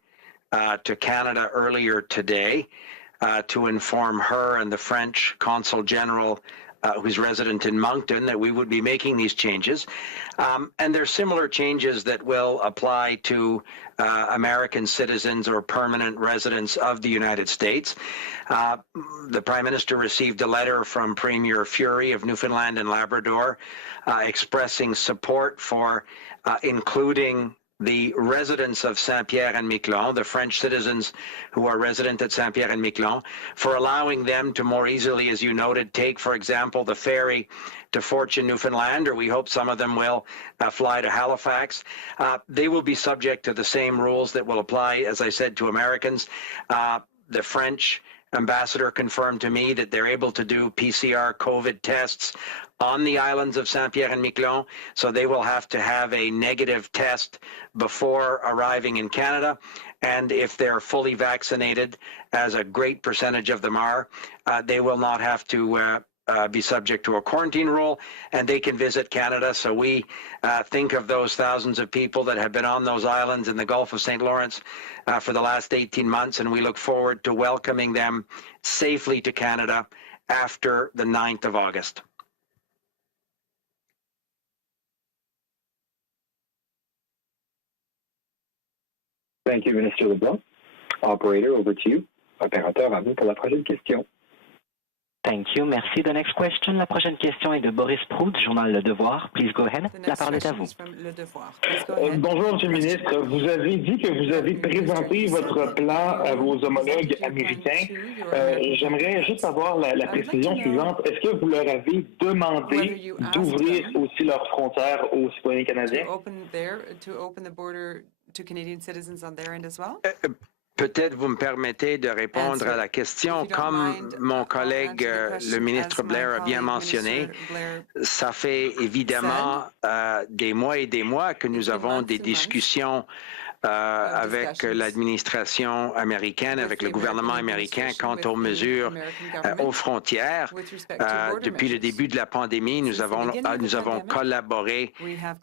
to Canada earlier today to inform her and the French Consul General who's resident in Moncton that we would be making these changes. And there's similar changes that will apply to American citizens or permanent residents of the United States. The Prime Minister received a letter from Premier Fury of Newfoundland and Labrador expressing support for including the residents of Saint-Pierre and Miquelon, the French citizens who are resident at Saint-Pierre and Miquelon, for allowing them to more easily, as you noted, take, for example, the ferry to Fortune, Newfoundland, or we hope some of them will fly to Halifax. They will be subject to the same rules that will apply, as I said, to Americans. The French ambassador confirmed to me that they're able to do PCR COVID tests on the islands of Saint-Pierre and Miquelon, so they will have to have a negative test before arriving in Canada. And if they're fully vaccinated, as a great percentage of them are, they will not have to be subject to a quarantine rule, and they can visit Canada. So we think of those thousands of people that have been on those islands in the Gulf of St. Lawrence for the last 18 months, and we look forward to welcoming them safely to Canada after the 9th of August. Thank you, Minister LeBlanc. Operator, over to you. Opérateur, à vous pour la prochaine question. Thank you. Merci. The next question. La prochaine question est de Boris Proulx du journal Le Devoir. Please go ahead. La parole est à vous. Bonjour, Monsieur le ministre. Vous avez dit que vous avez présenté votre plan à vos homologues américains. J'aimerais juste avoir la précision suivante. Est-ce que vous leur avez demandé d'ouvrir aussi leurs frontières aux citoyens canadiens? Peut-être vous me permettez de répondre à la question. Comme mon collègue, le ministre Blair, a bien mentionné, ça fait évidemment des mois et des mois que nous avons des discussions avec l'administration américaine, avec le gouvernement américain quant aux mesures aux frontières. Depuis le début de la pandémie, nous avons collaboré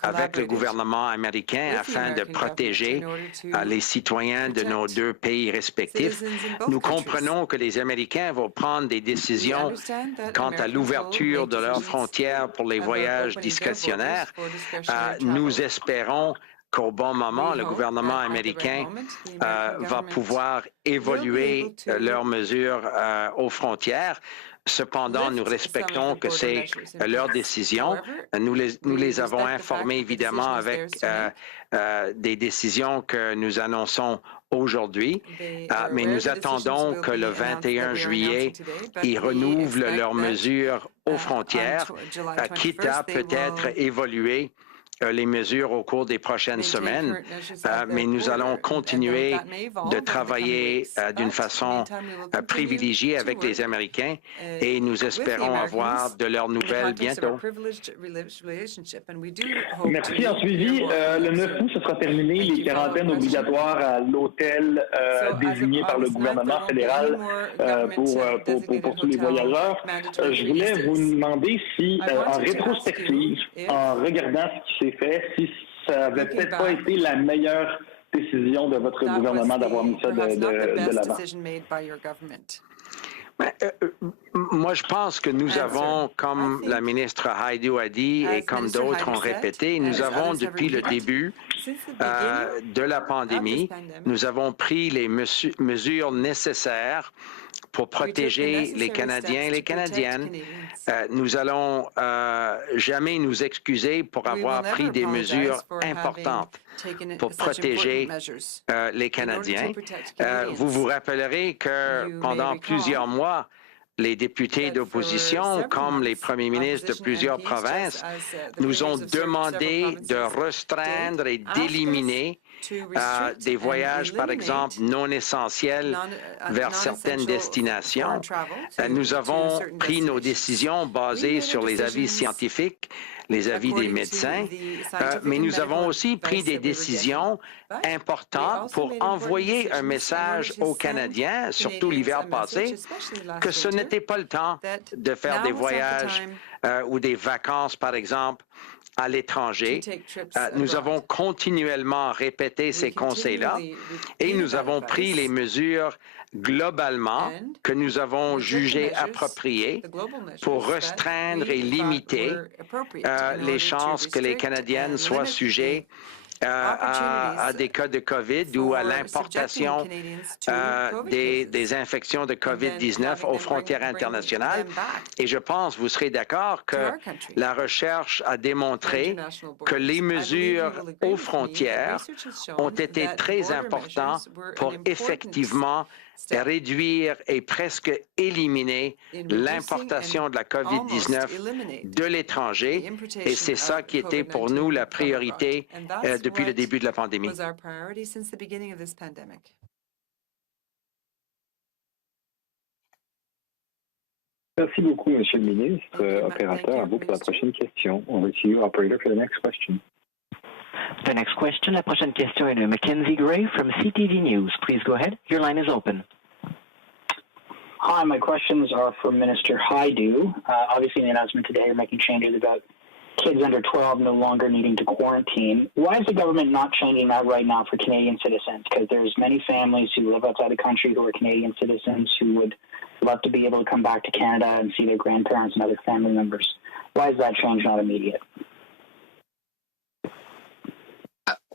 avec le gouvernement américain afin de protéger les citoyens de nos deux pays respectifs. Nous comprenons que les Américains vont prendre des décisions quant à l'ouverture de leurs frontières pour les voyages discrétionnaires. Nous espérons qu'au bon moment, le gouvernement américain va pouvoir évoluer leurs mesures aux frontières. Cependant, nous respectons que c'est leur décision. Nous les avons informés, évidemment, avec des décisions que nous annonçons aujourd'hui, mais nous attendons que le 21 juillet, ils renouvelent leurs mesures aux frontières, quitte à peut-être évoluer les mesures au cours des prochaines semaines, mais nous allons continuer de travailler d'une façon privilégiée avec les Américains et nous espérons avoir de leurs nouvelles bientôt. Merci. En suivi, le 9 août, ce sera terminé les quarantaines obligatoires à l'hôtel désigné par le gouvernement fédéral pour tous les voyageurs. Je voulais vous demander si, en rétrospective, en regardant ce qui s'est fait, si ça n'avait peut-être pas été la meilleure décision de votre gouvernement d'avoir mis ça de l'avant. Moi, je pense que nous avons, comme la ministre Hajdu a dit et comme d'autres ont répété, nous avons depuis le début de la pandémie, nous avons pris les mesures nécessaires pour protéger les Canadiens et les Canadiennes. Nous allons jamais nous excuser pour avoir pris des mesures importantes pour protéger les Canadiens. Vous vous rappellerez que pendant plusieurs mois, les députés d'opposition, comme les premiers ministres de plusieurs provinces, nous ont demandé de restreindre et d'éliminer des voyages, par exemple, non essentiels vers certaines destinations. Nous avons pris nos décisions basées sur les avis scientifiques, les avis des médecins, mais nous avons aussi pris des décisions importantes pour envoyer un message aux Canadiens, surtout l'hiver passé, que ce n'était pas le temps de faire des voyages ou des vacances, par exemple, à l'étranger. Nous avons continuellement répété ces conseils-là et nous avons pris les mesures globalement que nous avons jugées appropriées pour restreindre et limiter les chances que les Canadiennes soient sujets à des cas de COVID ou à l'importation des infections de COVID-19 aux frontières internationales. Et je pense, vous serez d'accord, que la recherche a démontré que les mesures aux frontières ont été très importantes pour effectivement réduire et presque éliminer l'importation de la COVID-19 de l'étranger. Et c'est ça qui était pour nous la priorité depuis le début de la pandémie. Merci beaucoup, Monsieur le ministre. Opérateur, à vous pour la prochaine question. Over to you, operator, for the next question. The next question, la prochaine question est de Mackenzie Gray from CTV News. Please go ahead. Your line is open. Hi, my questions are for Minister Hajdu. Obviously, in the announcement today, you're making changes about kids under 12 no longer needing to quarantine. Why is the government not changing that right now for Canadian citizens? Because there's many families who live outside the country who are Canadian citizens who would love to be able to come back to Canada and see their grandparents and other family members. Why is that change not immediate?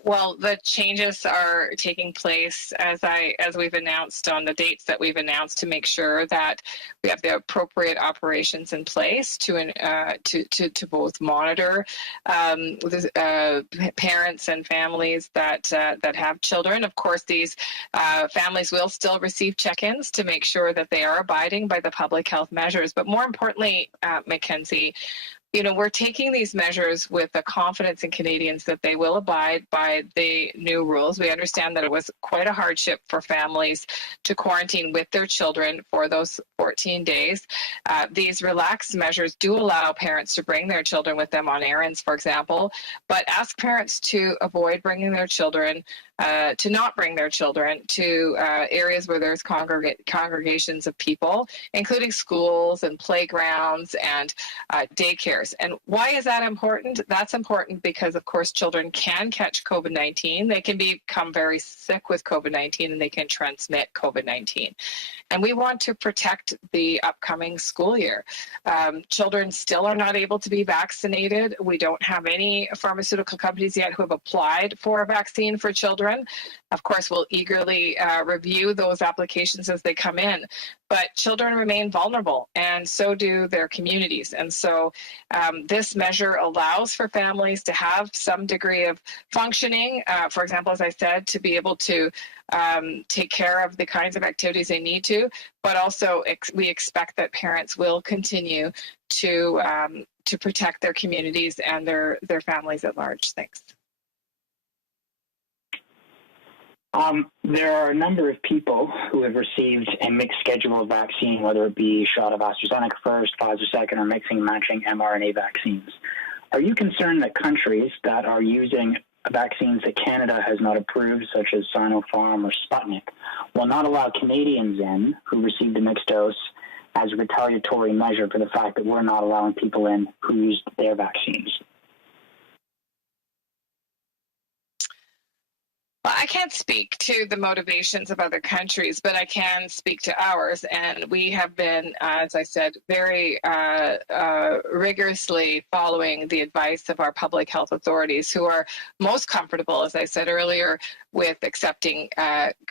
Well, the changes are taking place as we've announced on the dates that we've announced to make sure that we have the appropriate operations in place to both monitor parents and families that have children. Of course, these families will still receive check-ins to make sure that they are abiding by the public health measures. But more importantly, Mackenzie, you know, we're taking these measures with the confidence in Canadians that they will abide by the new rules. We understand that it was quite a hardship for families to quarantine with their children for those 14 days. These relaxed measures do allow parents to bring their children with them on errands, for example, but ask parents to avoid bringing their children to not bring their children to areas where there's congregations of people, including schools and playgrounds and daycares. And why is that important? That's important because, of course, children can catch COVID-19. They can become very sick with COVID-19 and they can transmit COVID-19. And we want to protect the upcoming school year. Children still are not able to be vaccinated. We don't have any pharmaceutical companies yet who have applied for a vaccine for children. Of course, we'll eagerly review those applications as they come in. But children remain vulnerable, and so do their communities. And so this measure allows for families to have some degree of functioning, for example, as I said, to be able to take care of the kinds of activities they need to, but also we expect that parents will continue to protect their communities and their families at large. Thanks. There are a number of people who have received a mixed schedule of vaccine, whether it be a shot of AstraZeneca first, Pfizer second, or mixing and matching mRNA vaccines. Are you concerned that countries that are using vaccines that Canada has not approved, such as Sinopharm or Sputnik, will not allow Canadians in who received a mixed dose as a retaliatory measure for the fact that we're not allowing people in who used their vaccines? Well, I can't speak to the motivations of other countries, but I can speak to ours. And we have been, as I said, very rigorously following the advice of our public health authorities, who are most comfortable, as I said earlier, with accepting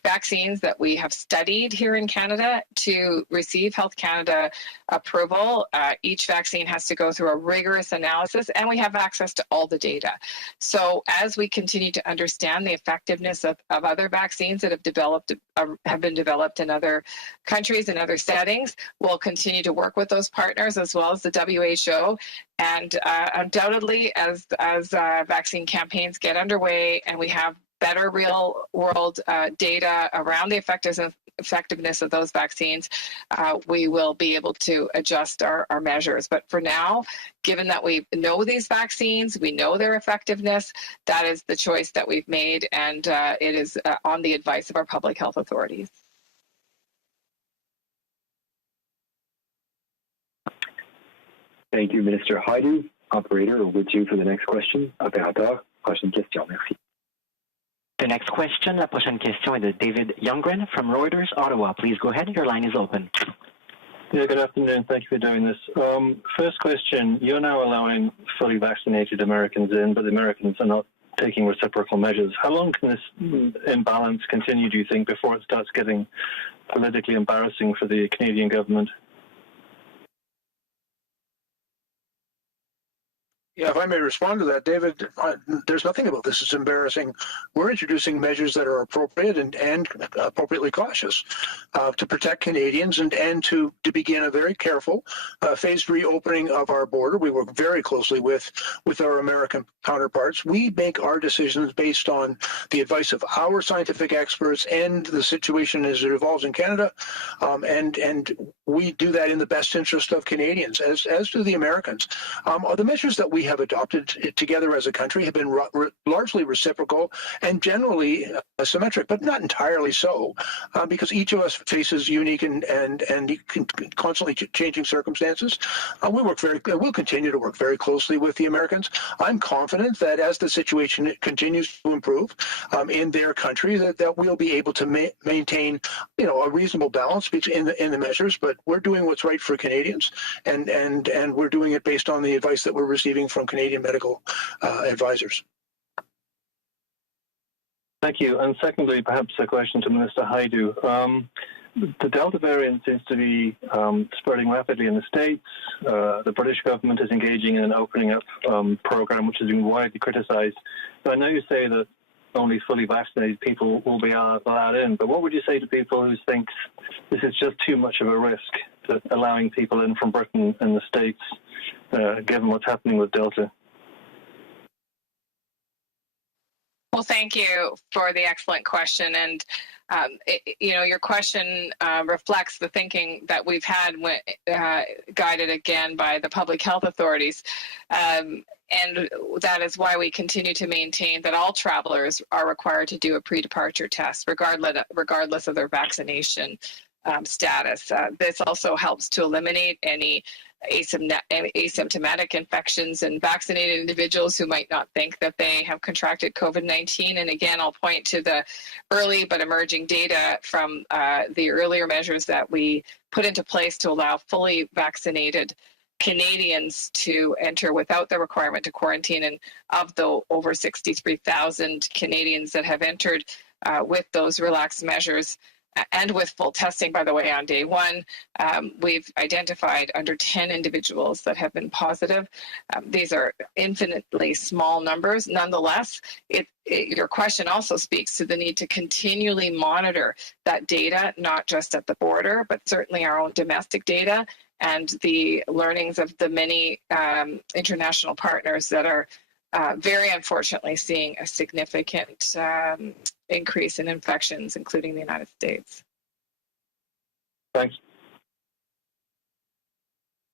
vaccines that we have studied here in Canada to receive Health Canada approval. Each vaccine has to go through a rigorous analysis, and we have access to all the data. So as we continue to understand the effectiveness of other vaccines that have been developed in other countries and other settings, we'll continue to work with those partners as well as the WHO. And undoubtedly, as vaccine campaigns get underway and we have better real-world data around the effectiveness of those vaccines, we will be able to adjust our measures. But for now, given that we know these vaccines, we know their effectiveness, that is the choice that we've made, and it is on the advice of our public health authorities. Thank you, Minister Haidu. Operator, with you for the next question. Opérateur, prochaine question. Merci. The next question, la prochaine question est de David Youngren from Reuters, Ottawa. Please go ahead. Your line is open. Yeah, good afternoon. Thank you for doing this. First question, you're now allowing fully vaccinated Americans in, but the Americans are not taking reciprocal measures. How long can this imbalance continue, do you think, before it starts getting politically embarrassing for the Canadian government? Yeah, if I may respond to that, David, there's nothing about this that's embarrassing. We're introducing measures that are appropriate and appropriately cautious to protect Canadians and to begin a very careful phased reopening of our border. We work very closely with our American counterparts. We make our decisions based on the advice of our scientific experts and the situation as it evolves in Canada, and we do that in the best interest of Canadians, as do the Americans. The measures that we have adopted together as a country have been largely reciprocal and generally symmetric, but not entirely so, because each of us faces unique and constantly changing circumstances. We'll continue to work very closely with the Americans. I'm confident that as the situation continues to improve in their country, that we'll be able to maintain, a reasonable balance in the measures. But we're doing what's right for Canadians, and we're doing it based on the advice that we're receiving from Canadian medical advisors. Thank you. And secondly, perhaps a question to Minister Haidu. The Delta variant seems to be spreading rapidly in the States. The British government is engaging in an opening up program, which has been widely criticized. I know you say that only fully vaccinated people will be allowed in, but what would you say to people who think this is just too much of a risk, to allowing people in from Britain and the States, given what's happening with Delta? Well, thank you for the excellent question. And Your question reflects the thinking that we've had guided again by the public health authorities. And that is why we continue to maintain that all travelers are required to do a pre-departure test, regardless of their vaccination status. This also helps to eliminate any asymptomatic infections in vaccinated individuals who might not think that they have contracted COVID-19. And again, I'll point to the early but emerging data from the earlier measures that we put into place to allow fully vaccinated Canadians to enter without the requirement to quarantine. And of the over 63,000 Canadians that have entered with those relaxed measures, and with full testing, by the way, on day one, we've identified under 10 individuals that have been positive. These are infinitely small numbers. Nonetheless, your question also speaks to the need to continually monitor that data, not just at the border, but certainly our own domestic data and the learnings of the many international partners that are very unfortunately seeing a significant increase in infections, including the United States. Thanks.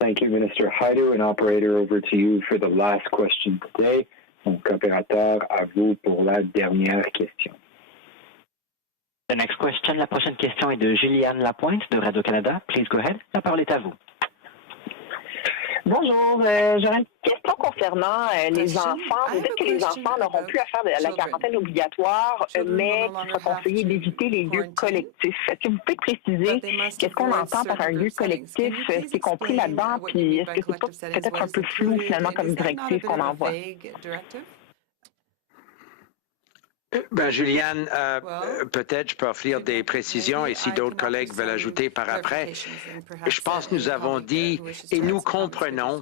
Thank you, Minister Hajdu. And operator, over to you for the last question today. Donc, opérateur, à vous pour la dernière question. The next question, la prochaine question est de Juliane Lapointe de Radio-Canada. Please go ahead. La parole est à vous. Bonjour, j'aurais une question concernant les enfants. Vous dites que les enfants n'auront plus à faire de la quarantaine obligatoire, mais qu'il sera conseillé d'éviter les lieux collectifs. Est-ce que vous pouvez préciser qu'est-ce qu'on entend par un lieu collectif? Ce qui est compris là-dedans, puis est-ce que c'est pas peut-être un peu flou finalement comme directive qu'on envoie? Ben, Juliane, peut-être je peux offrir des précisions et si d'autres collègues veulent ajouter par après. Je pense que nous avons dit et nous comprenons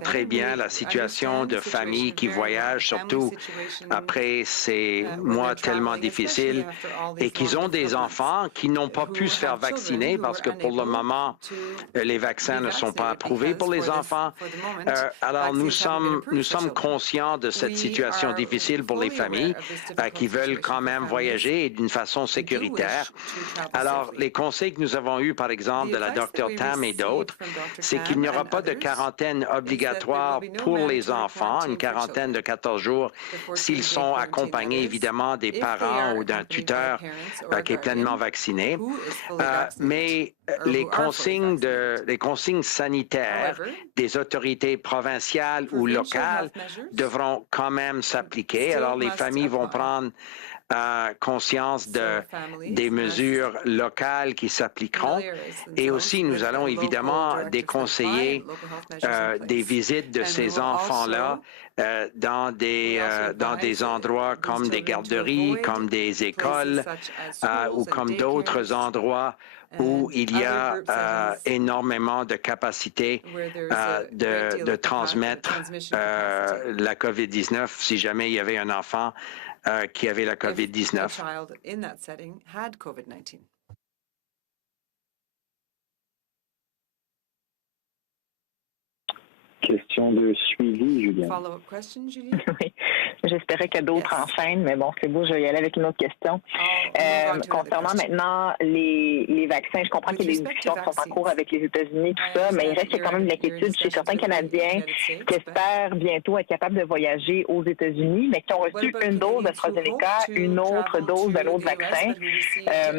très bien la situation de familles qui voyagent, surtout après ces mois tellement difficiles et qui ont des enfants qui n'ont pas pu se faire vacciner parce que pour le moment, les vaccins ne sont pas approuvés pour les enfants. Alors, nous sommes conscients de cette situation difficile pour les familles qui veulent quand même voyager d'une façon sécuritaire. Alors, les conseils que nous avons eus, par exemple, de la Dr Tam et d'autres, c'est qu'il n'y aura pas de quarantaine obligatoire pour les enfants, une quarantaine de 14 jours, s'ils sont accompagnés, évidemment, des parents ou d'un tuteur qui est pleinement vacciné. Mais les consignes sanitaires des autorités provinciales ou locales devront quand même s'appliquer. Alors, les familles vont prendre conscience des mesures locales qui s'appliqueront. Et aussi, nous allons évidemment déconseiller des visites de ces enfants-là dans des endroits comme des garderies, comme des écoles ou comme d'autres endroits où il y a énormément de capacité de transmettre la COVID-19 si jamais il y avait un enfant qui avait la COVID-19. Question de suivi, Julien. Oui, j'espérais que d'autres enchaînent, mais bon, c'est beau, je vais y aller avec une autre question. Concernant maintenant les vaccins, je comprends qu'il y a des discussions qui sont en cours avec les États-Unis, tout ça, mais il reste quand même de l'inquiétude chez certains Canadiens qui espèrent bientôt être capables de voyager aux États-Unis, mais qui ont reçu une dose d'AstraZeneca, une autre dose d'un autre vaccin.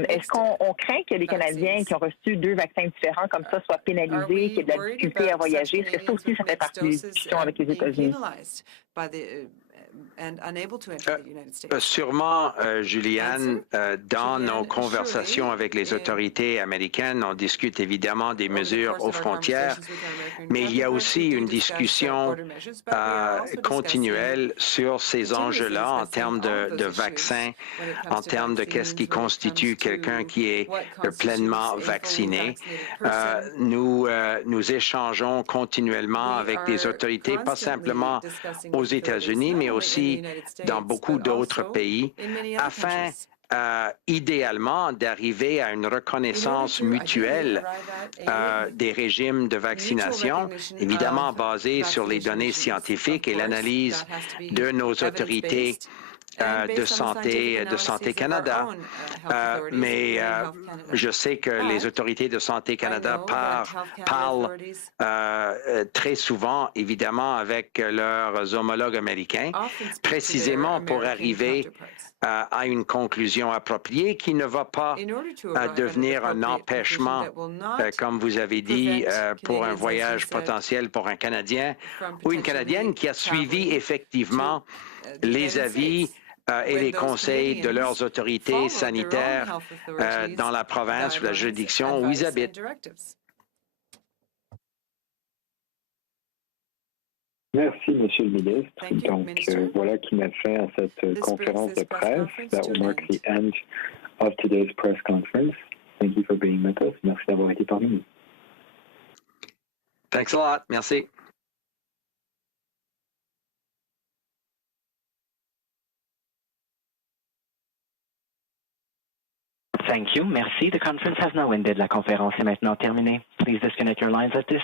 Est-ce qu'on craint que les Canadiens qui ont reçu 2 vaccins différents comme ça soient pénalisés, qu'il y ait de la difficulté à voyager? Est-ce que ça aussi, ça fait partie des discussions avec les États-Unis? Sûrement, Juliane, dans nos conversations avec les autorités américaines, on discute évidemment des mesures aux frontières, mais il y a aussi une discussion continuelle sur ces enjeux-là en termes de vaccins, en termes de qu'est-ce qui constitue quelqu'un qui est pleinement vacciné. Nous échangeons continuellement avec des autorités, pas simplement aux États-Unis, mais aussi dans beaucoup d'autres pays, afin idéalement d'arriver à une reconnaissance mutuelle des régimes de vaccination, évidemment basés sur les données scientifiques et l'analyse de nos autorités de Santé Canada. Mais je sais que les autorités de Santé Canada parlent très souvent, évidemment, avec leurs homologues américains, précisément pour arriver à une conclusion appropriée qui ne va pas devenir un empêchement, comme vous avez dit, pour un voyage potentiel pour un Canadien ou une Canadienne qui a suivi effectivement les avis et les conseils de leurs autorités sanitaires dans la province ou la juridiction où ils habitent. Merci, Monsieur le Ministre. Donc, voilà qui met fin à cette conférence de presse. That will mark the end of today's press conference. Thank you for being with us. Merci d'avoir été parmi nous. Thanks a lot. Merci. Thank you. Merci. The conference has now ended. La conférence est maintenant terminée. Please disconnect your lines at this